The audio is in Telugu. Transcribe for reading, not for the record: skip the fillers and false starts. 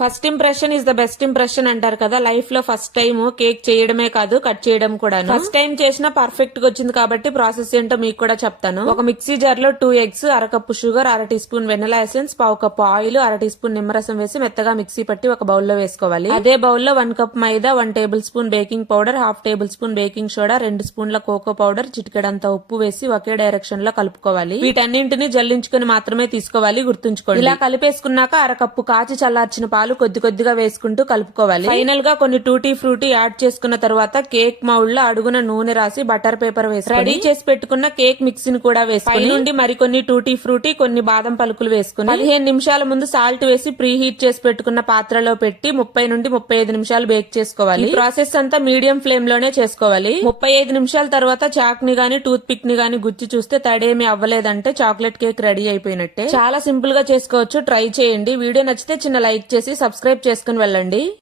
First impression is the best impression అంటారు కదా. లైఫ్ లో ఫస్ట్ టైం కేక్ చేయడమే కాదు కట్ చేయడం కూడా. ఫస్ట్ టైం చేసినా పర్ఫెక్ట్ గా వచ్చింది కాబట్టి ప్రాసెస్ ఏంటో మీకు కూడా చెప్తాను. ఒక మిక్సీ జార్ లో 2 eggs, అరకప్పు sugar, 1/2 tea spoon vanilla essence, 1/2 cup oil, 1/2 tea spoon నిమ్మరసం వేసి మెత్తగా మిక్సీ పట్టి ఒక బౌల్ లో వేసుకోవాలి. అదే బౌల్ లో 1 కప్ మైదా, 1 table spoon baking powder, 1/2 table spoon baking soda, 2 స్పూన్ల కోకో పౌడర్, చిటికెడంత ఉప్పు వేసి ఒకే డైరెక్షన్ లో కలుపుకోవాలి. వీటన్నింటినీ జల్లించుకుని మాత్రమే తీసుకోవాలి, గుర్తుంచుకోండి. ఇలా కలిపేసుకున్నాక అరకప్పు కాచి చల్లార్చిన పాలు కొద్ది కొద్దిగా వేసుకుంటూ కలుపుకోవాలి. ఫైనల్ గా కొన్ని టూటీ ఫ్రూటీ యాడ్ చేసుకున్న తర్వాత కేక్ మౌల్డ్ లో అడుగున నూనె రాసి బటర్ పేపర్ వేసి రెడీ చేసి పెట్టుకున్న కేక్ మిక్స్ ని కూడా వేసుకుని నుండి మరికొన్ని టూటీ ఫ్రూటీ, కొన్ని బాదం పలుకులు వేసుకుని 15 నిమిషాల ముందు సాల్ట్ వేసి ప్రీ హీట్ చేసి పెట్టుకున్న పాత్రలో పెట్టి 30 నుండి 35 నిమిషాలు బేక్ చేసుకోవాలి. ఈ ప్రాసెస్ అంతా మీడియం ఫ్లేమ్ లోనే చేసుకోవాలి. 35 నిమిషాల తర్వాత చాక్ ని గాని టూత్ పిక్ ని గాని గుచ్చి చూస్తే తడేమి అవ్వలేదంటే చాక్లెట్ కేక్ రెడీ అయిపోయినట్టే. చాలా సింపుల్ గా చేసుకోవచ్చు, ట్రై చేయండి. వీడియో నచ్చితే చిన్న లైక్ చేసి సబ్స్క్రైబ్ చేసుకుని వెళ్ళండి.